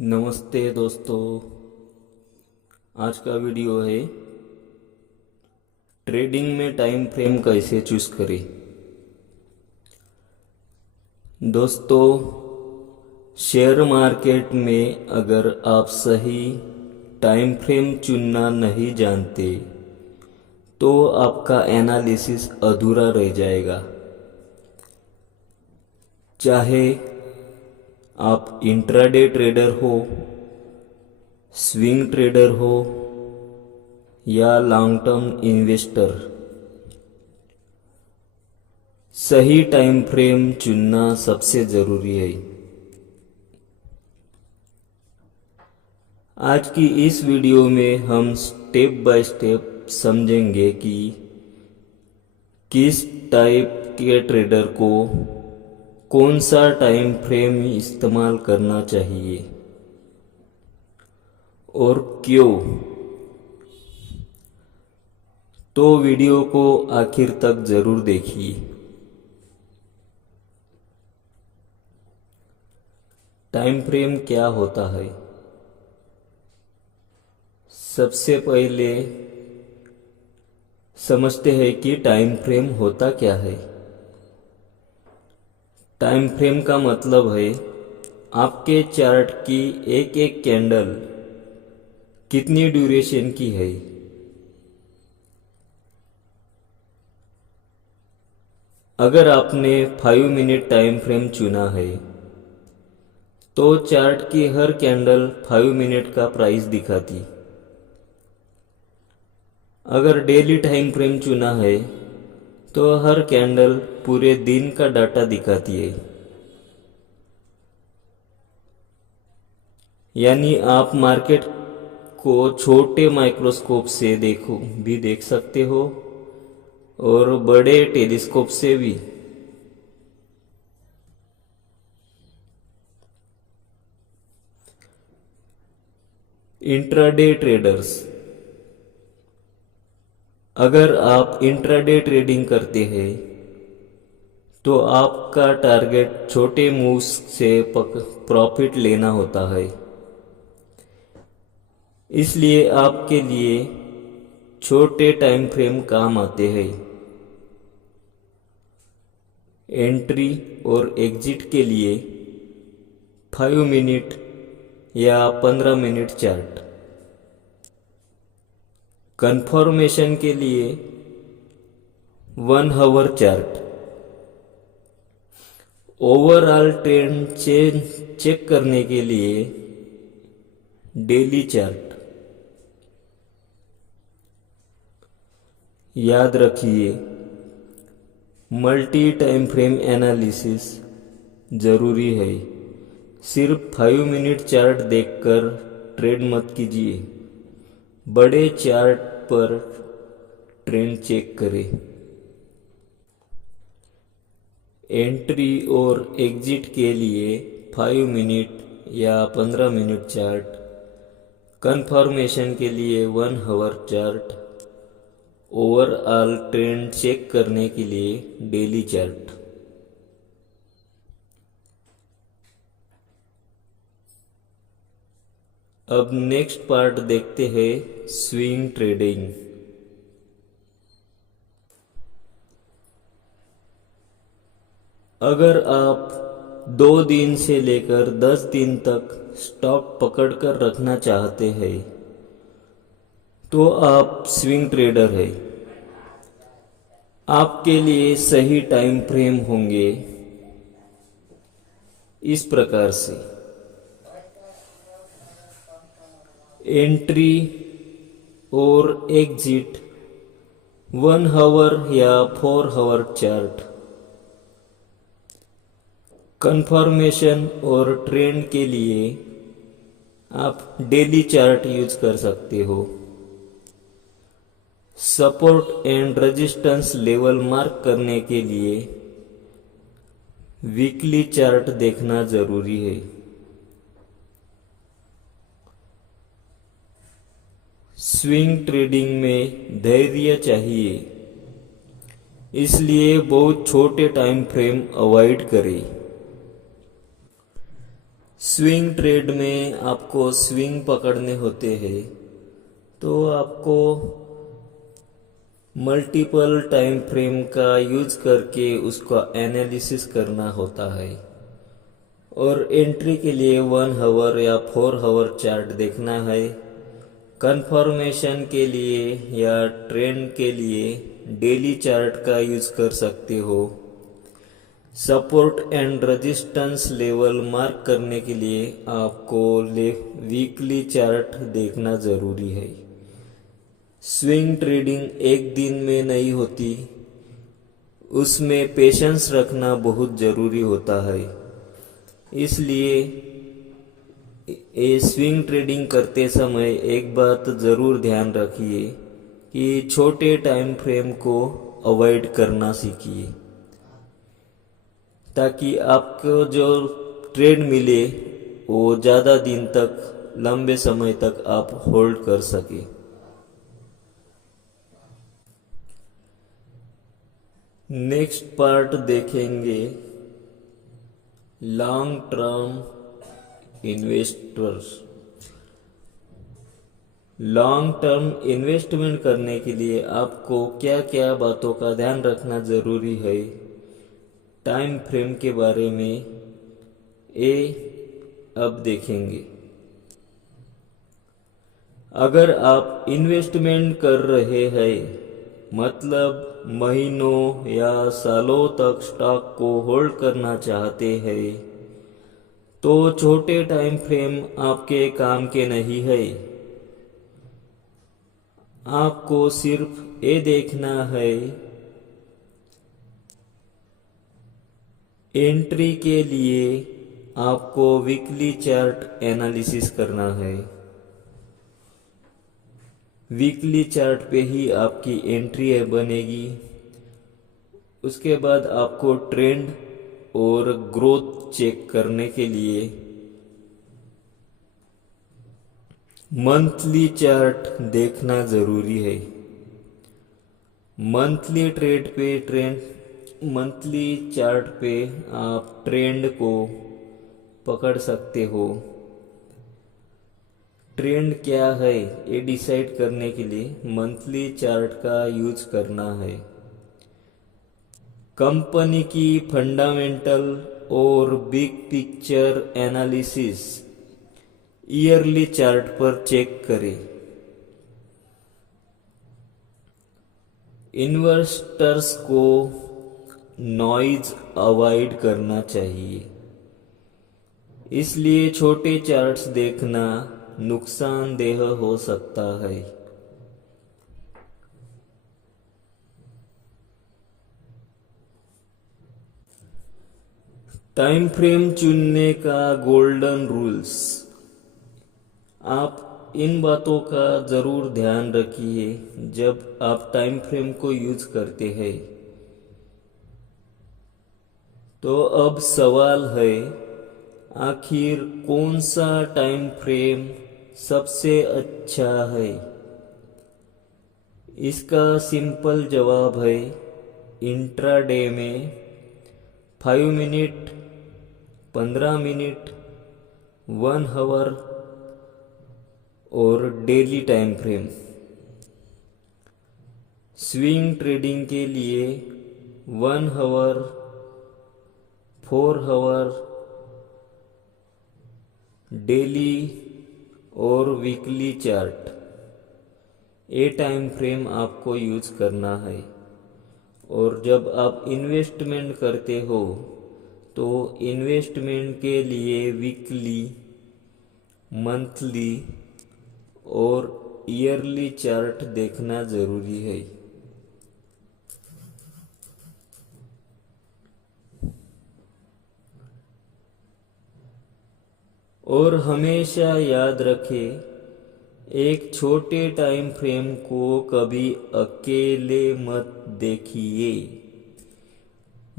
नमस्ते दोस्तों। आज का वीडियो है ट्रेडिंग में टाइम फ्रेम कैसे चूज करें। दोस्तों, शेयर मार्केट में अगर आप सही टाइम फ्रेम चुनना नहीं जानते तो आपका एनालिसिस अधूरा रह जाएगा। चाहे आप इंट्राडे ट्रेडर हो, स्विंग ट्रेडर हो या लॉन्ग टर्म इन्वेस्टर, सही टाइम फ्रेम चुनना सबसे जरूरी है। आज की इस वीडियो में हम स्टेप बाय स्टेप समझेंगे कि किस टाइप के ट्रेडर को कौन सा टाइम फ्रेम इस्तेमाल करना चाहिए और क्यों। तो वीडियो को आखिर तक जरूर देखिए। टाइम फ्रेम क्या होता है? सबसे पहले समझते हैं कि टाइम फ्रेम होता क्या है। टाइम फ्रेम का मतलब है आपके चार्ट की एक एक कैंडल कितनी ड्यूरेशन की है। अगर आपने 5 मिनट टाइम फ्रेम चुना है तो चार्ट की हर कैंडल 5 मिनट का प्राइस दिखाती। अगर डेली टाइम फ्रेम चुना है तो हर कैंडल पूरे दिन का डाटा दिखाती है। यानी आप मार्केट को छोटे माइक्रोस्कोप से देख सकते हो और बड़े टेलीस्कोप से भी। इंट्राडे ट्रेडर्स, अगर आप इंट्राडे ट्रेडिंग करते हैं तो आपका टारगेट छोटे मूव्स से प्रॉफिट लेना होता है। इसलिए आपके लिए छोटे टाइम फ्रेम काम आते हैं। एंट्री और एग्जिट के लिए 5 मिनट या 15 मिनट चार्ट, कंफर्मेशन के लिए 1 hour chart, overall trend check करने के लिए डेली चार्ट। याद रखिए, मल्टी टाइम फ्रेम एनालिसिस जरूरी है। सिर्फ 5 मिनट चार्ट देखकर ट्रेड मत कीजिए, बड़े चार्ट पर ट्रेंड चेक करें। एंट्री और एग्जिट के लिए 5 मिनट या 15 मिनट चार्ट, कंफर्मेशन के लिए 1 hour chart, overall trend check करने के लिए डेली चार्ट। अब नेक्स्ट पार्ट देखते हैं, स्विंग ट्रेडिंग। अगर आप 2 दिन से लेकर 10 दिन तक स्टॉप पकड़कर रखना चाहते हैं तो आप स्विंग ट्रेडर हैं। आपके लिए सही टाइम फ्रेम होंगे इस प्रकार से। एंट्री और एग्जिट 1 आवर या 4 आवर चार्ट, कंफर्मेशन और ट्रेंड के लिए आप डेली चार्ट यूज कर सकते हो। Support and resistance level mark करने के लिए वीकली चार्ट देखना जरूरी है। स्विंग ट्रेडिंग में धैर्य चाहिए, इसलिए बहुत छोटे टाइम फ्रेम अवॉइड करें। स्विंग ट्रेड में आपको स्विंग पकड़ने होते हैं, तो आपको मल्टीपल टाइम फ्रेम का यूज करके उसका एनालिसिस करना होता है। और एंट्री के लिए 1 आवर या 4 आवर चार्ट देखना है। कंफर्मेशन के लिए या ट्रेंड के लिए डेली चार्ट का यूज कर सकते हो। Support and resistance level mark करने के लिए आपको वीकली चार्ट देखना जरूरी है। स्विंग ट्रेडिंग एक दिन में नहीं होती, उसमें पेशेंस रखना बहुत जरूरी होता है। इसलिए ये स्विंग ट्रेडिंग करते समय एक बात ज़रूर ध्यान रखिए कि छोटे टाइम फ्रेम को अवॉइड करना सीखिए, ताकि आपको जो ट्रेड मिले वो ज़्यादा दिन तक, लंबे समय तक आप होल्ड कर सके। नेक्स्ट पार्ट देखेंगे long term investors. Long term investment करने के लिए आपको क्या क्या बातों का ध्यान रखना जरूरी है, टाइम फ्रेम के बारे में ये अब देखेंगे। अगर आप इन्वेस्टमेंट कर रहे हैं, मतलब महीनों या सालों तक स्टॉक को होल्ड करना चाहते हैं, तो छोटे टाइम फ्रेम आपके काम के नहीं है। आपको सिर्फ ये देखना है, एंट्री के लिए आपको वीकली चार्ट एनालिसिस करना है। वीकली चार्ट पे ही आपकी एंट्री बनेगी। उसके बाद आपको ट्रेंड और ग्रोथ चेक करने के लिए मंथली चार्ट देखना जरूरी है। मंथली चार्ट पे आप ट्रेंड को पकड़ सकते हो। ट्रेंड क्या है ये डिसाइड करने के लिए मंथली चार्ट का यूज करना है। कंपनी की फंडामेंटल और big picture analysis yearly chart पर चेक करें। इन्वेस्टर्स को नॉइज अवॉइड करना चाहिए, इसलिए छोटे चार्ट्स देखना नुकसानदेह हो सकता है। टाइम फ्रेम चुनने का गोल्डन रूल्स। आप इन बातों का ज़रूर ध्यान रखिए जब आप टाइम फ्रेम को यूज करते हैं। तो अब सवाल है, आखिर कौन सा टाइम फ्रेम सबसे अच्छा है? इसका सिंपल जवाब है, इंट्राडे में 5 मिनट, 15 मिनट, 1 आवर और daily time frame. Swing trading के लिए 1 आवर, 4 आवर, डेली और वीकली चार्ट, ये टाइम फ्रेम आपको यूज करना है। और जब आप इन्वेस्टमेंट करते हो तो इन्वेस्टमेंट के लिए वीकली, मंथली और ईयरली चार्ट देखना जरूरी है। और हमेशा याद रखें, एक छोटे टाइम फ्रेम को कभी अकेले मत देखिए।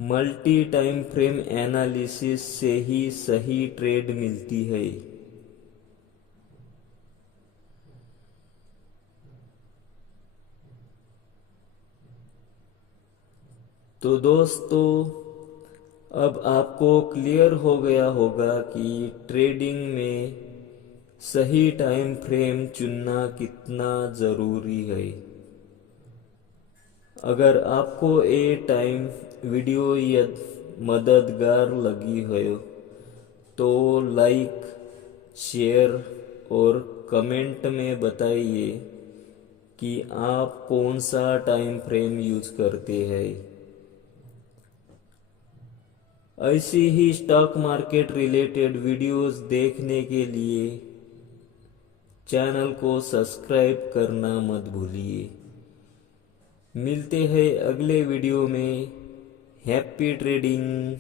मल्टी टाइम फ्रेम एनालिसिस से ही सही ट्रेड मिलती है। तो दोस्तों, अब आपको क्लियर हो गया होगा कि ट्रेडिंग में सही टाइम फ्रेम चुनना कितना ज़रूरी है। अगर आपको ये टाइम वीडियो मददगार लगी हो तो लाइक, शेयर और कमेंट में बताइए कि आप कौन सा टाइम फ्रेम यूज करते हैं। ऐसी ही स्टॉक मार्केट रिलेटेड वीडियोस देखने के लिए चैनल को सब्सक्राइब करना मत भूलिए। मिलते हैं अगले वीडियो में। Happy trading.